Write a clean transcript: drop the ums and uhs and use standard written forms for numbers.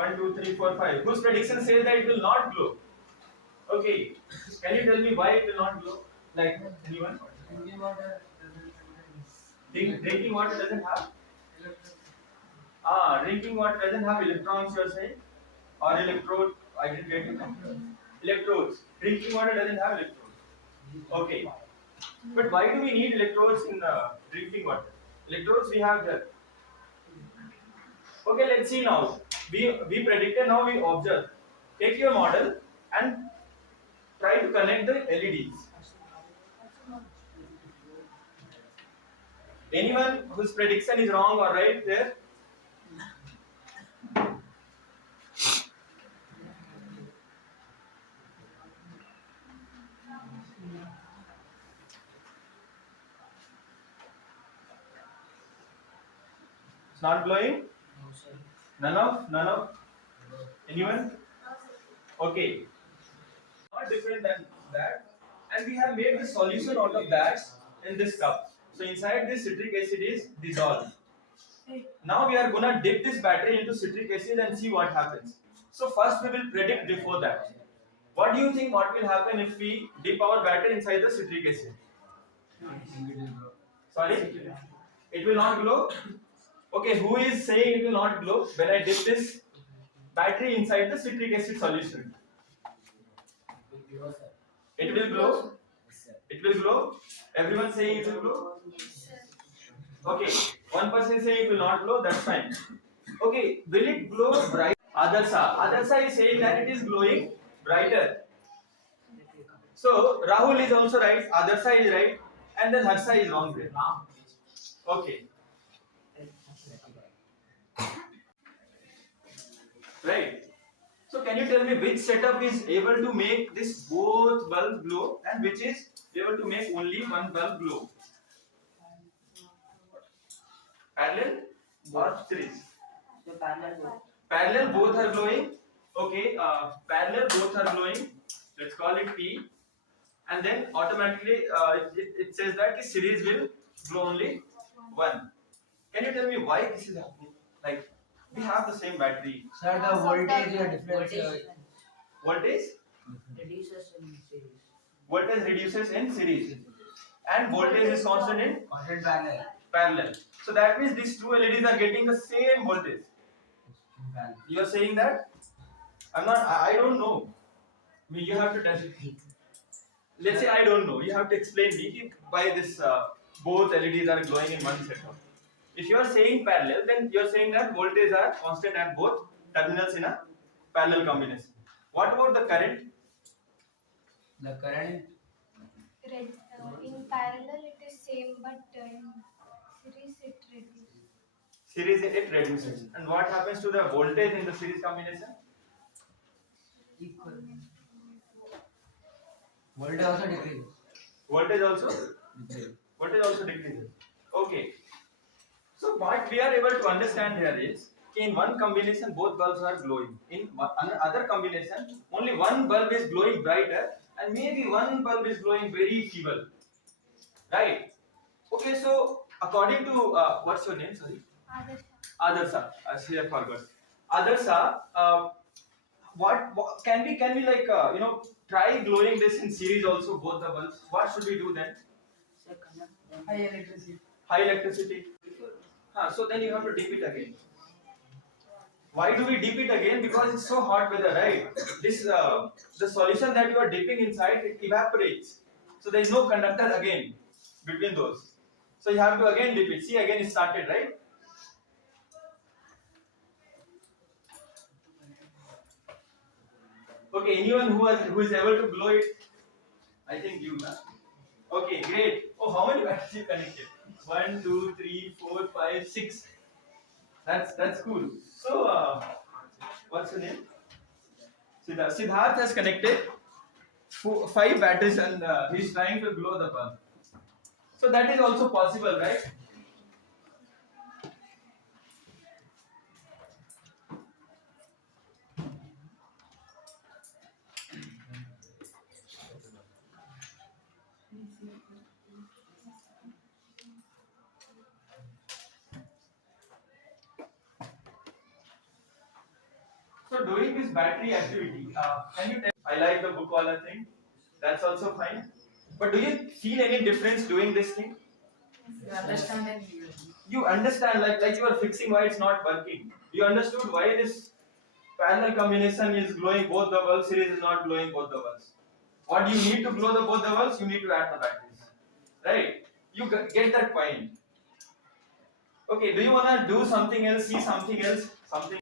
1, 2, 3, 4, 5. Whose prediction says that it will not glow? Okay. Can you tell me why it will not glow? Like anyone? Drinking water doesn't contain. Drinking water doesn't have. Drinking water doesn't have electrons. You're saying, or electrode? I didn't get it. Electrodes. Drinking water doesn't have electrodes. Okay. But why do we need electrodes in drinking water? Electrodes we have there. Okay, let's see now. We predicted, now we observe. Take your model and try to connect the LEDs. Anyone whose prediction is wrong or right there? It's not glowing? No, sir. None of? Anyone? Okay. Not different than that. And we have made the solution out of that in this cup. So inside this citric acid is dissolved. Now we are gonna dip this battery into citric acid and see what happens. So first we will predict before that. What do you think what will happen if we dip our battery inside the citric acid? Sorry? It will not glow? Okay, who is saying it will not glow when I dip this battery inside the citric acid solution? It will glow? It will glow? Everyone saying it will glow? Okay, one person saying it will not glow, that's fine. Okay, will it glow bright? Adarsa is saying that it is glowing brighter. So Rahul is also right, Adarsa is right, and then Harsa is wrong there. Okay. Right. So can you tell me which setup is able to make this both bulb glow and which is able to make only one bulb glow? Parallel or series? So parallel. Parallel both are glowing. Okay, parallel both are glowing. Let's call it P. And then automatically it says that the series will glow only one. Can you tell me why this is happening? Like we have the same battery. Sir, the voltage is different. Voltage? Reduces in series. Voltage reduces in series. And voltage is constant in Constant parallel. parallel. So that means these two LEDs are getting the same voltage. You are saying that? I'm not. I don't know. I mean, you have to tell me. Let's say I don't know. You have to explain me why this both LEDs are glowing in one setup. If you are saying parallel, then you are saying that voltage are constant at both terminals in a parallel combination. What about the current? The current In parallel it is same, but in series it reduces. Series it reduces. And what happens to the voltage in the series combination? equal. Voltage also decrease. Voltage also Decrease. voltage also decreases. Okay. So what we are able to understand here is in one combination both bulbs are glowing. In another combination only one bulb is glowing brighter and maybe one bulb is glowing very feeble. Right? Okay, so according to what's your name? Sorry. Adarsa. I see I forgot. Adarsa, what can we like try glowing this in series also both the bulbs? What should we do then? High electricity. High electricity. So then you have to dip it again. Why do we dip it again? Because it's so hot weather, right? This the solution that you are dipping inside it evaporates. So there is no conductor again between those. So you have to again dip it. See again it started, right? Okay, anyone who is able to blow it? I think you, na? Okay, great. Oh, how many batteries you connected? 1, 2, 3, 4, 5, 6. That's cool. So, what's your name? Siddharth. Siddharth has connected 5 batteries and he's trying to blow the bulb. So that is also possible, right? So doing this battery activity, can you tell? I like the book wala thing. That's also fine. But do you feel any difference doing this thing? You understand and You understand, like you are fixing why it's not working. You understood why this parallel combination is glowing both the bulbs, series is not glowing both the bulbs. What do you need to glow the both the bulbs? You need to add the batteries, right? You get that point. Okay, do you wanna do something else? See something else? Something.